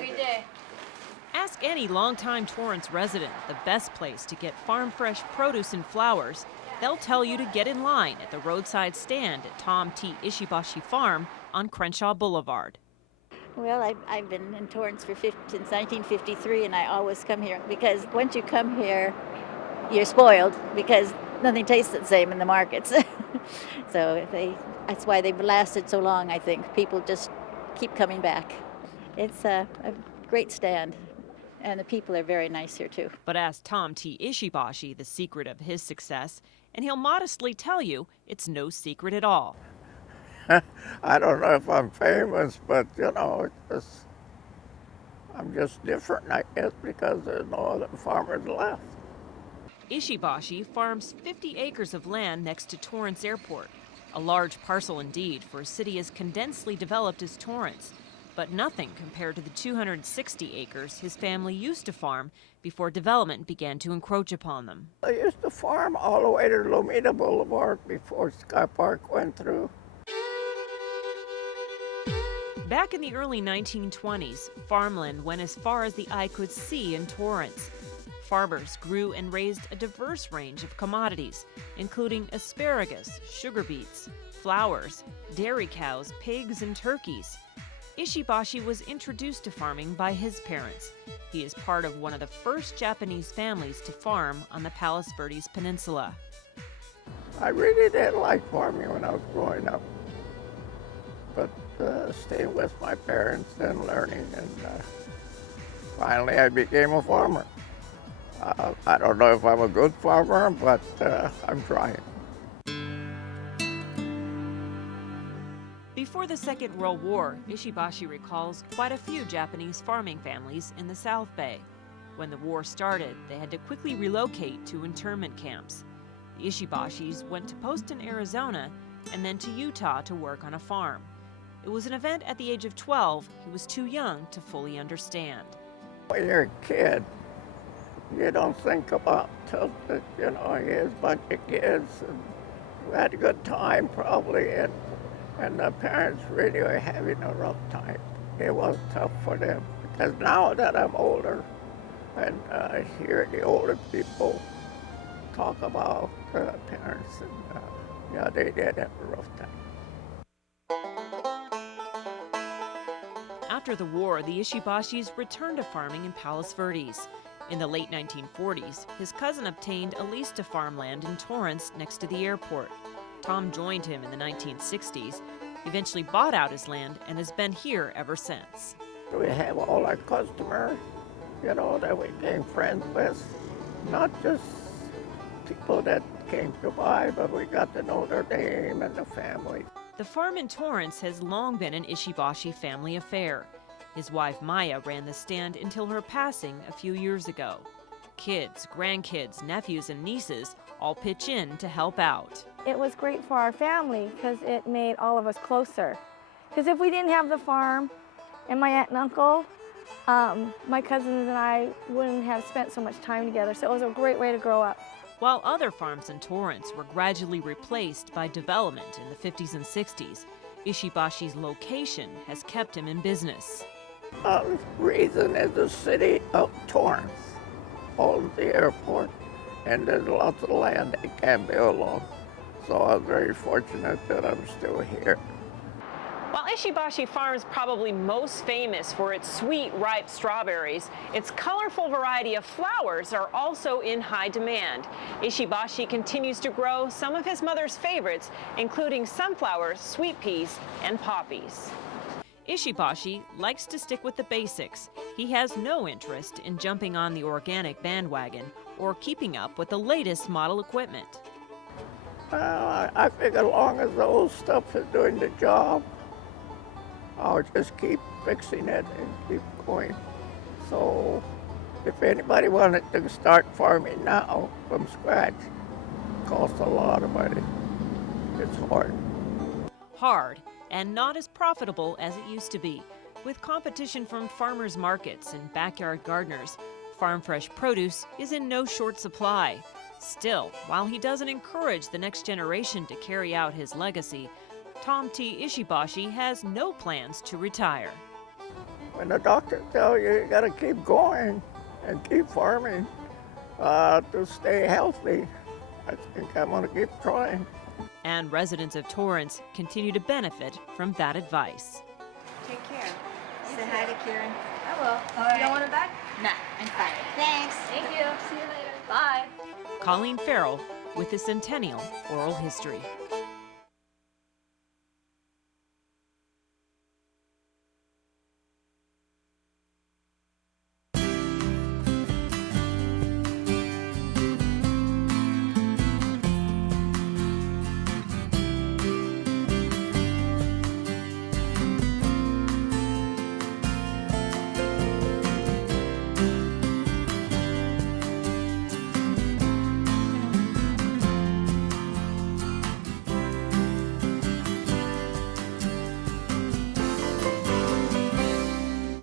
great day. Ask any longtime Torrance resident the best place to get farm fresh produce and flowers. They'll tell you to get in line at the roadside stand at Tom T. Ishibashi Farm on Crenshaw Boulevard. Well, I've been in Torrance since 1953, and I always come here because once you come here, you're spoiled because nothing tastes the same in the markets. So that's why they've lasted so long, I think. People just keep coming back. It's a great stand, and the people are very nice here, too. But ask Tom T. Ishibashi the secret of his success, and he'll modestly tell you it's no secret at all. I don't know if I'm famous, but, I'm just different, I guess, because there's no other farmers left. Ishibashi farms 50 acres of land next to Torrance Airport, a large parcel indeed for a city as condensely developed as Torrance, but nothing compared to the 260 acres his family used to farm before development began to encroach upon them. I used to farm all the way to Lomita Boulevard before Sky Park went through. Back in the early 1920s, farmland went as far as the eye could see in Torrance. Farmers grew and raised a diverse range of commodities, including asparagus, sugar beets, flowers, dairy cows, pigs, and turkeys. Ishibashi was introduced to farming by his parents. He is part of one of the first Japanese families to farm on the Palos Verdes Peninsula. I really did like farming when I was growing up, but staying with my parents and learning, and finally I became a farmer. I don't know if I'm a good farmer, but I'm trying. Before the Second World War, Ishibashi recalls quite a few Japanese farming families in the South Bay. When the war started, they had to quickly relocate to internment camps. The Ishibashis went to Poston, Arizona, and then to Utah to work on a farm. It was an event at the age of 12 he was too young to fully understand. When you're a kid, you don't think about till here's a bunch of kids, and we had a good time probably, and the parents really were having a rough time. It was tough for them, because now that I'm older and I hear the older people talk about parents, and they did have a rough time. After the war, the Ishibashis returned to farming in Palos Verdes. In the late 1940s, his cousin obtained a lease to farmland in Torrance next to the airport. Tom joined him in the 1960s, eventually bought out his land, and has been here ever since. We have all our customers, that we became friends with, not just people that came to buy, but we got to know their name and the family. The farm in Torrance has long been an Ishibashi family affair. His wife Maya ran the stand until her passing a few years ago. Kids, grandkids, nephews, and nieces all pitch in to help out. It was great for our family because it made all of us closer. Because if we didn't have the farm and my aunt and uncle, my cousins and I wouldn't have spent so much time together. So it was a great way to grow up. While other farms in Torrance were gradually replaced by development in the 50s and 60s, Ishibashi's location has kept him in business. The reason is the city of Torrance owns the airport, and there's lots of land they can't build on. So I'm very fortunate that I'm still here. While Ishibashi Farm is probably most famous for its sweet, ripe strawberries, its colorful variety of flowers are also in high demand. Ishibashi continues to grow some of his mother's favorites, including sunflowers, sweet peas, and poppies. Ishibashi likes to stick with the basics. He has no interest in jumping on the organic bandwagon or keeping up with the latest model equipment. I figure as long as the old stuff is doing the job, I'll just keep fixing it and keep going. So if anybody wanted to start farming now from scratch, it costs a lot of money. It's hard. Hard and not as profitable as it used to be. With competition from farmers markets and backyard gardeners, farm fresh produce is in no short supply. Still, while he doesn't encourage the next generation to carry out his legacy, Tom T. Ishibashi has no plans to retire. when the doctors tell you you got to keep going and keep farming to stay healthy, I think I'm going to keep trying. And residents of Torrance continue to benefit from that advice. Take care. Say hi to Kieran. I will. All You don't right. want it back? Nah, I'm fine. Thanks. Thank you. See you later. Bye. Colleen Farrell with the Centennial Oral History.